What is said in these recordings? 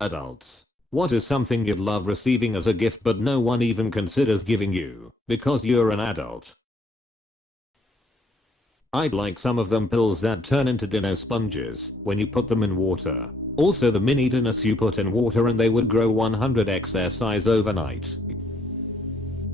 Adults. What is something you'd love receiving as a gift but no one even considers giving you because you're an adult? I'd like some of them pills that turn into dinner sponges when you put them in water. Also the mini dinners you put in water and they would grow 100x their size overnight.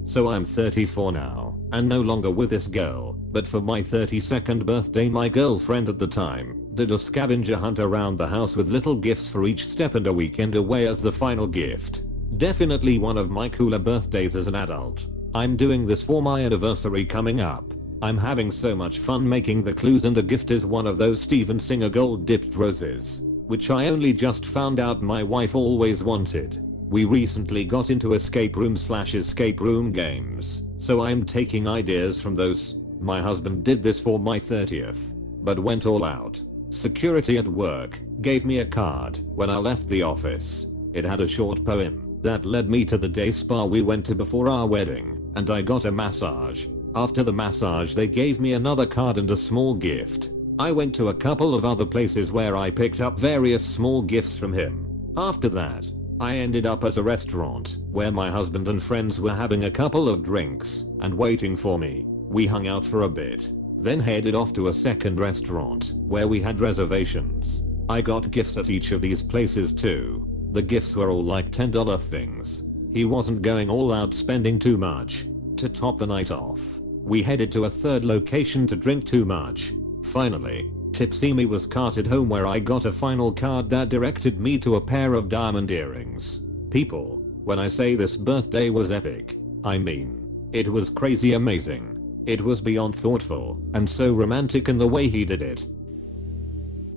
So I'm 34 now, and no longer with this girl, but for my 32nd birthday my girlfriend at the time did a scavenger hunt around the house with little gifts for each step and a weekend away as the final gift. Definitely one of my cooler birthdays as an adult. I'm doing this for my anniversary coming up. I'm having so much fun making the clues and the gift is one of those Steven Singer gold dipped roses, which I only just found out my wife always wanted. We recently got into escape room games, so I'm taking ideas from those. My husband did this for my 30th, but went all out. Security at work gave me a card when I left the office. It had a short poem that led me to the day spa we went to before our wedding, and I got a massage. After the massage they gave me another card and a small gift. I went to a couple of other places where I picked up various small gifts from him. After that, I ended up at a restaurant where my husband and friends were having a couple of drinks and waiting for me. We hung out for a bit, then headed off to a second restaurant where we had reservations. I got gifts at each of these places too. The gifts were all like $10 things. He wasn't going all out spending too much. To top the night off, we headed to a third location to drink too much. Finally, tipsy me was carted home where I got a final card that directed me to a pair of diamond earrings. People, when I say this birthday was epic, I mean, it was crazy amazing. It was beyond thoughtful and so romantic in the way he did it.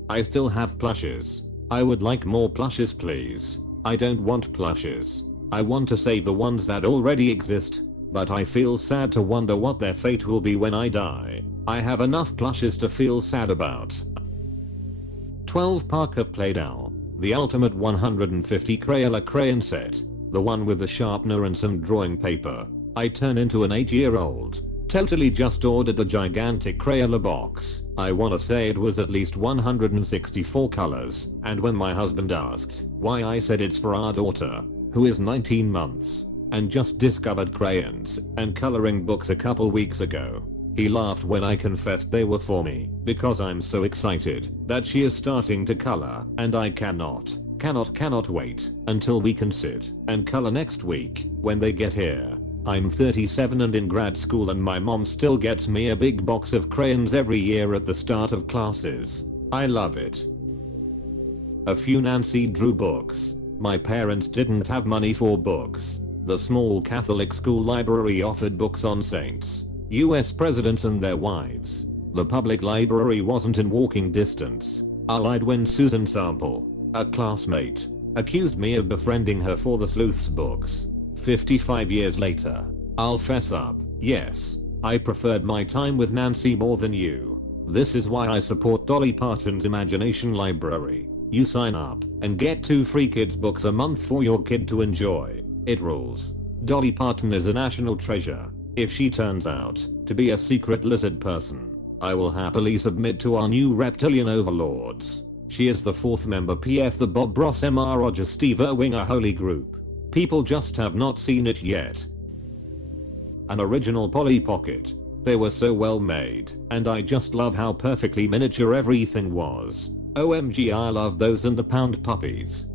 I still have plushes. I would like more plushes please. I don't want plushes. I want to save the ones that already exist, but I feel sad to wonder what their fate will be when I die. I have enough plushes to feel sad about. 12 Parker Play-Doh. The ultimate 150 Crayola crayon set. The one with the sharpener and some drawing paper. I turn into an 8-year-old. Totally just ordered a gigantic Crayola box. I wanna say it was at least 164 colors, and when my husband asked why I said it's for our daughter, who is 19 months, and just discovered crayons and coloring books a couple weeks ago. He laughed when I confessed they were for me because I'm so excited that she is starting to color and I cannot wait until we can sit and color next week when they get here. I'm 37 and in grad school and my mom still gets me a big box of crayons every year at the start of classes. I love it. A few Nancy Drew books. My parents didn't have money for books. The small Catholic school library offered books on saints, US presidents and their wives. The public library wasn't in walking distance. I lied when Susan Sample, a classmate, accused me of befriending her for the Sleuths books. 55 years later, I'll fess up, yes, I preferred my time with Nancy more than you. This is why I support Dolly Parton's Imagination Library. You sign up and get 2 free kids books a month for your kid to enjoy. It rules. Dolly Parton is a national treasure. If she turns out to be a secret lizard person, I will happily submit to our new reptilian overlords. She is the 4th member PF the Bob Ross MR Rogers Steve Irwin Holy Group. People just have not seen it yet. An original Polly Pocket. They were so well made, and I just love how perfectly miniature everything was. OMG, I love those and the pound puppies.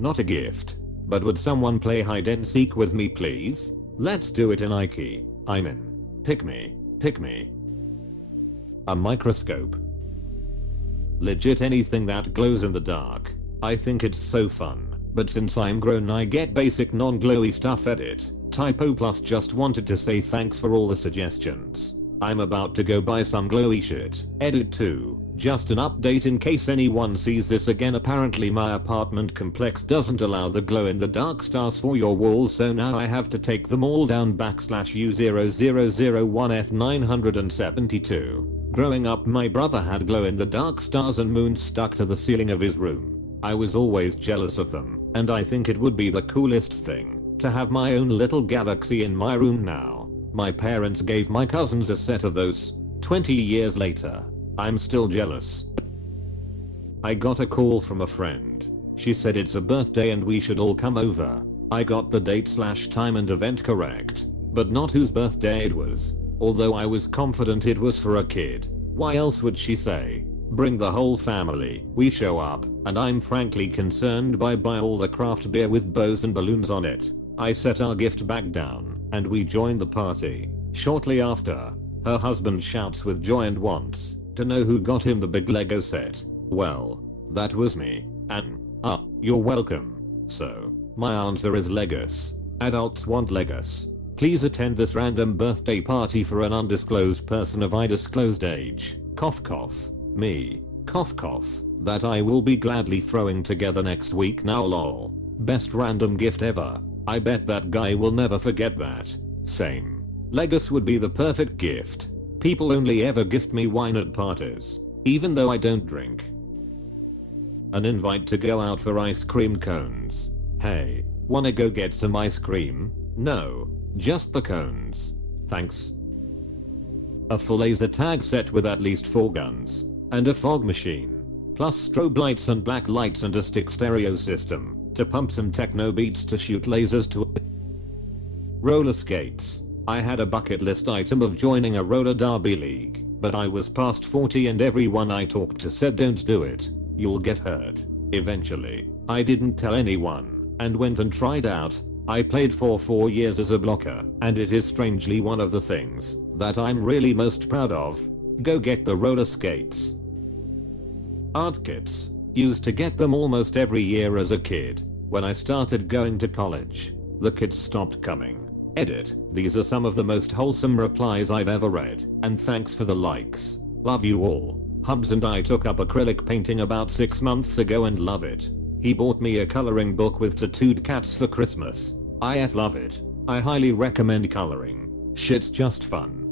Not a gift, but would someone play hide and seek with me please? Let's do it in Ike. I'm in. Pick me. Pick me. A microscope. Legit anything that glows in the dark. I think it's so fun, but since I'm grown I get basic non-glowy stuff edit. Typo Plus just wanted to say thanks for all the suggestions. I'm about to go buy some glowy shit. Edit 2. Just an update in case anyone sees this again. Apparently my apartment complex doesn't allow the glow in the dark stars for your walls, so now I have to take them all down /U0001F972. Growing up my brother had glow in the dark stars and moons stuck to the ceiling of his room. I was always jealous of them, and I think it would be the coolest thing to have my own little galaxy in my room now. My parents gave my cousins a set of those. 20 years later, I'm still jealous. I got a call from a friend She said it's a birthday and we should all come over. I got the date/time and event correct, but not whose birthday it was. Although I was confident it was for a kid. Why else would she say, bring the whole family? We show up, and I'm frankly concerned by buy all the craft beer with bows and balloons on it. I set our gift bag down, and we joined the party. Shortly after, her husband shouts with joy and wants to know who got him the big Lego set. Well, that was me. And, you're welcome. So, my answer is Legos. Adults want Legos. Please attend this random birthday party for an undisclosed person of undisclosed age. Cough cough. Me. Cough cough. That I will be gladly throwing together next week now lol. Best random gift ever. I bet that guy will never forget that. Same. Legos would be the perfect gift. People only ever gift me wine at parties. Even though I don't drink. An invite to go out for ice cream cones. Hey, wanna go get some ice cream? No. Just the cones. Thanks. A full laser tag set with at least 4 guns. And a fog machine. Plus strobe lights and black lights and a stick stereo system. To pump some techno beats to shoot lasers to roller skates. I had a bucket list item of joining a roller derby league. But I was past 40 and everyone I talked to said don't do it. You'll get hurt. Eventually, I didn't tell anyone. And went and tried out. I played for 4 years as a blocker, and it is strangely one of the things that I'm really most proud of. Go get the roller skates. Art kits. Used to get them almost every year as a kid. When I started going to college, the kits stopped coming. Edit. These are some of the most wholesome replies I've ever read, and thanks for the likes. Love you all. Hubs and I took up acrylic painting about 6 months ago and love it. He bought me a coloring book with tattooed cats for Christmas. I love it. I highly recommend coloring. Shit's just fun.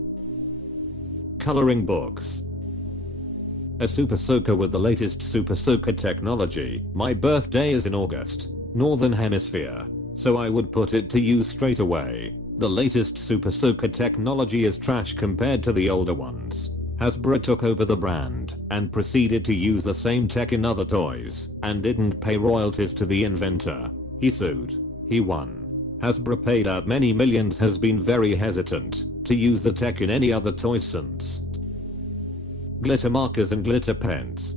Coloring books. A super soaker with the latest super soaker technology. My birthday is in August, Northern Hemisphere, so I would put it to use straight away. The latest super soaker technology is trash compared to the older ones. Hasbro took over the brand and proceeded to use the same tech in other toys and didn't pay royalties to the inventor. He sued. He won. Hasbro paid out many millions, has been very hesitant to use the tech in any other toys since. Glitter markers and glitter pens.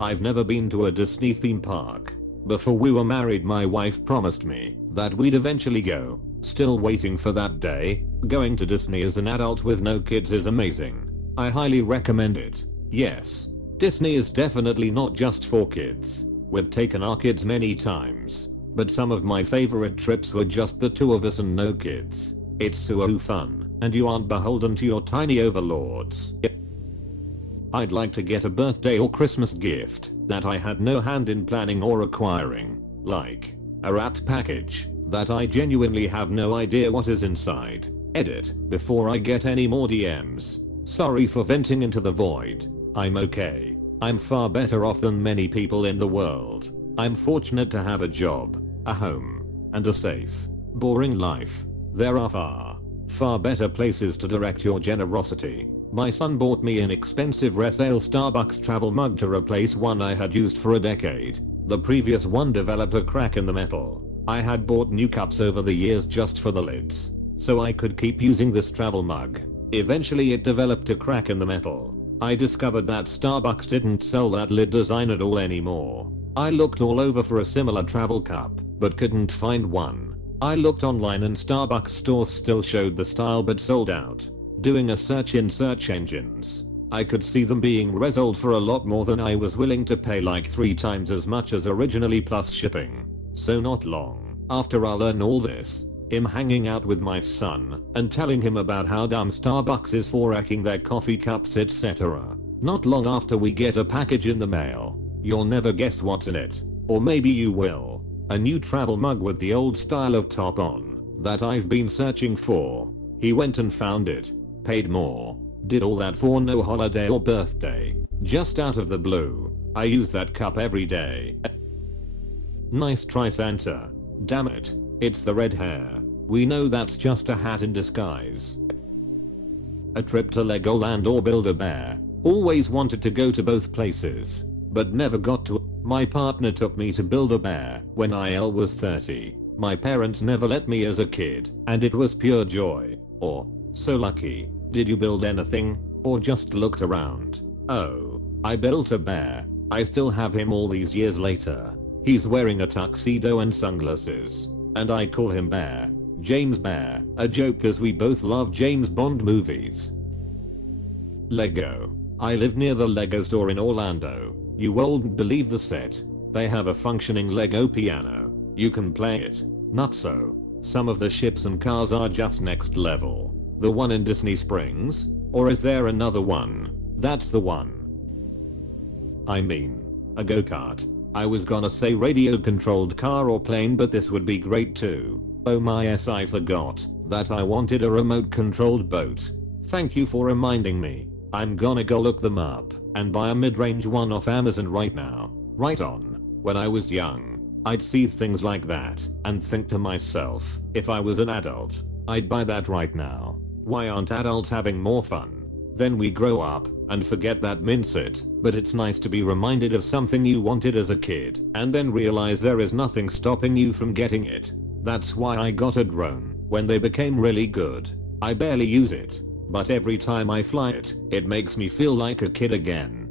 I've never been to a Disney theme park. Before we were married my wife promised me that we'd eventually go. Still waiting for that day. Going to Disney as an adult with no kids is amazing. I highly recommend it. Yes, Disney is definitely not just for kids. We've taken our kids many times, but some of my favorite trips were just the 2 of us and no kids. It's so fun, and you aren't beholden to your tiny overlords. I'd like to get a birthday or Christmas gift that I had no hand in planning or acquiring, like a wrapped package that I genuinely have no idea what is inside. Edit. Before I get any more DMs. Sorry for venting into the void. I'm okay. I'm far better off than many people in the world. I'm fortunate to have a job, a home, and a safe, boring life. There are far better places to direct your generosity. My son bought me an expensive resale Starbucks travel mug to replace one I had used for a decade. The previous one developed a crack in the metal. I had bought new cups over the years just for the lids, so I could keep using this travel mug. Eventually it developed a crack in the metal. I discovered that Starbucks didn't sell that lid design at all anymore. I looked all over for a similar travel cup, but couldn't find one. I looked online and Starbucks stores still showed the style but sold out. Doing a search in search engines, I could see them being resold for a lot more than I was willing to pay, like 3 times as much as originally plus shipping. So not long after I learned all this, him hanging out with my son and telling him about how dumb Starbucks is for wrecking their coffee cups etc. Not long after we get a package in the mail. You'll never guess what's in it. Or maybe you will. A new travel mug with the old style of top on that I've been searching for. He went and found it. Paid more. Did all that for no holiday or birthday. Just out of the blue. I use that cup every day. Nice try, Santa. Damn it. It's the red hair. We know that's just a hat in disguise. A trip to Legoland or Build-A-Bear. Always wanted to go to both places. but never got to. My partner took me to build a bear when I was 30. My parents never let me as a kid, and it was pure joy. Or, so lucky. Did you build anything? Or just looked around? Oh, I built a bear. I still have him all these years later. He's wearing a tuxedo and sunglasses. And I call him Bear. James Bear, a joke cause we both love James Bond movies. Lego. I live near the Lego store in Orlando. You won't believe the set. They have a functioning Lego piano. You can play it. Nutso. Some of the ships and cars are just next level. The one in Disney Springs? Or is there another one? That's the one. I mean, a go-kart. I was gonna say radio controlled car or plane, but this would be great too. Oh my yes, I forgot that I wanted a remote controlled boat. Thank you for reminding me. I'm gonna go look them up and buy a mid-range one off Amazon right now. Right on. When I was young, I'd see things like that and think to myself, if I was an adult, I'd buy that right now. Why aren't adults having more fun? Then we grow up and forget that means it, but it's nice to be reminded of something you wanted as a kid and then realize there is nothing stopping you from getting it. That's why I got a drone when they became really good. I barely use it, but every time I fly it, it makes me feel like a kid again.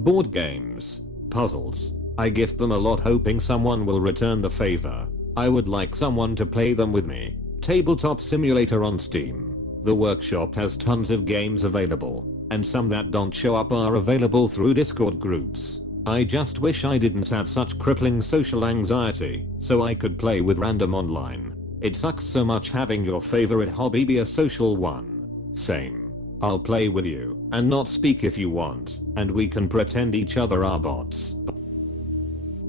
Board games. Puzzles. I gift them a lot hoping someone will return the favor. I would like someone to play them with me. Tabletop Simulator on Steam. The workshop has tons of games available, and some that don't show up are available through Discord groups. I just wish I didn't have such crippling social anxiety, so I could play with random online. It sucks so much having your favorite hobby be a social one. Same. I'll play with you, and not speak if you want, and we can pretend each other are bots.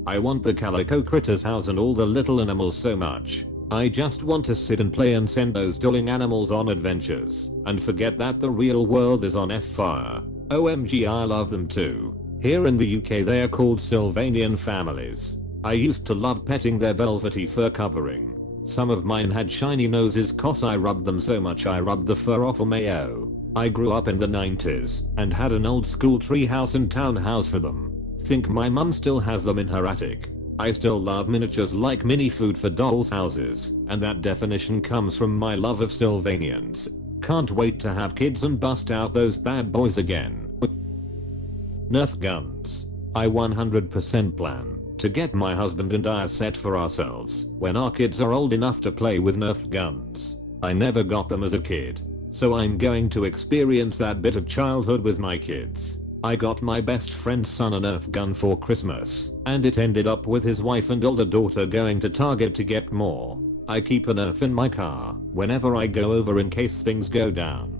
I want the Calico Critters house and all the little animals so much. I just want to sit and play and send those darling animals on adventures, and forget that the real world is on fire. OMG, I love them too. Here in the UK they are called Sylvanian families. I used to love petting their velvety fur covering. Some of mine had shiny noses cause I rubbed them so much I rubbed the fur off a mayo. I grew up in the 90s and had an old school treehouse and townhouse for them. Think my mum still has them in her attic. I still love miniatures like mini food for dolls' houses, and that definition comes from my love of Sylvanians. Can't wait to have kids and bust out those bad boys again. Nerf guns. I 100% plan to get my husband and I a set for ourselves when our kids are old enough to play with Nerf guns. I never got them as a kid, so I'm going to experience that bit of childhood with my kids. I got my best friend's son a Nerf gun for Christmas, and it ended up with his wife and older daughter going to Target to get more. I keep a Nerf in my car whenever I go over in case things go down.